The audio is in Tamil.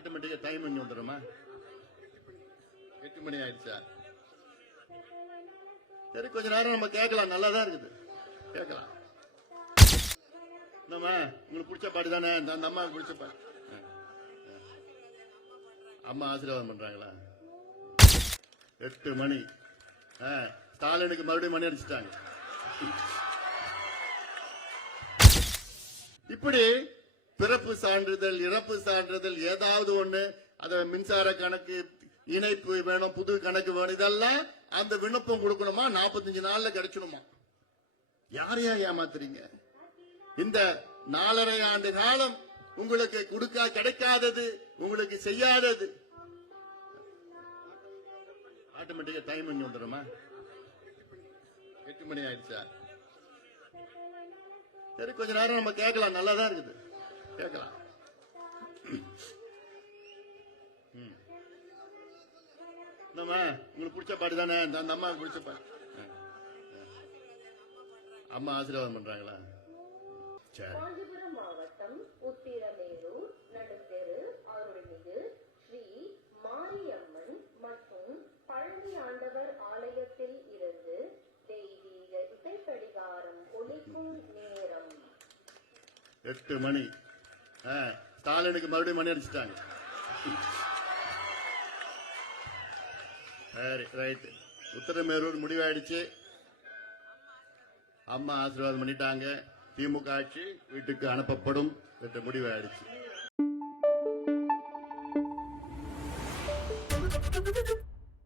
ஆட்டோமேட்டிக்கா டைம் இங்க வந்துடுமா? 8 மணி ஆயிடுச்சா? சரி, கொஞ்ச நேரம் நம்ம கேட்கலாம். நல்லாதான் இருக்குது, கேட்கலாம். நம்ம உங்களுக்கு பிடிச்ச பாட்டு தானே, அந்த அம்மா பிடிச்ச பாட்டு. அம்மா ஆசீர்வாதம் பண்றாங்களா? 8 மணி. ஸ்டாலினுக்கு மறுபடியும் மணி அடிச்சுட்டாங்க. இப்படி பிறப்பு சான்றிதழ், இறப்பு சான்றிதழ், ஏதாவது ஒண்ணு, அத மின்சார கணக்கு, இணைப்பு வேணும், புது கணக்கு வேணும், இதெல்லாம் அந்த விண்ணப்பம் கொடுக்கணுமா? 45 நாள்ல கிடைச்சணுமா? யாரையா ஏமாத்துறீங்க? இந்த 4.5 ஆண்டு காலம் உங்களுக்கு கிடைக்காதது, உங்களுக்கு செய்யாதது. ஆட்டோமேட்டிக்கா டைம் இங்க வந்துடுமா? 8 மணி ஆயிடுச்சா? சரி, கொஞ்ச நேரம் நம்ம கேட்கலாம். நல்லாதான் இருக்குது, கேட்கலாம். நம்ம உங்களுக்கு பிடிச்ச பாட்டு தானே, அந்த அம்மா பிடிச்ச பாட்டு. அம்மா ஆசீர்வாதம் பண்றாங்களா? காஞ்சிபுரம் மாவட்டம் உத்திரமேரூர் நடுத்தெரு அருள்மிகு ஸ்ரீ மாரியம்மன் மற்றும் பழனி ஆண்டவர் ஆலயத்தில் இருந்து தெய்வீக இசைக்கடிகாரம் ஒலிக்கும் நேரம் 8 மணி. ஸ்டாலினுக்கு மறுபடியும் மணி அடிச்சுட்டாங்க. சரி, ரைட். உத்தரமேரூர் முடிவாயிடுச்சு. அம்மா ஆசீர்வாதம் பண்ணிட்டாங்க. திமுக ஆட்சி வீட்டுக்கு அனுப்பப்படும் என்ற முடிவாயிடுச்சு.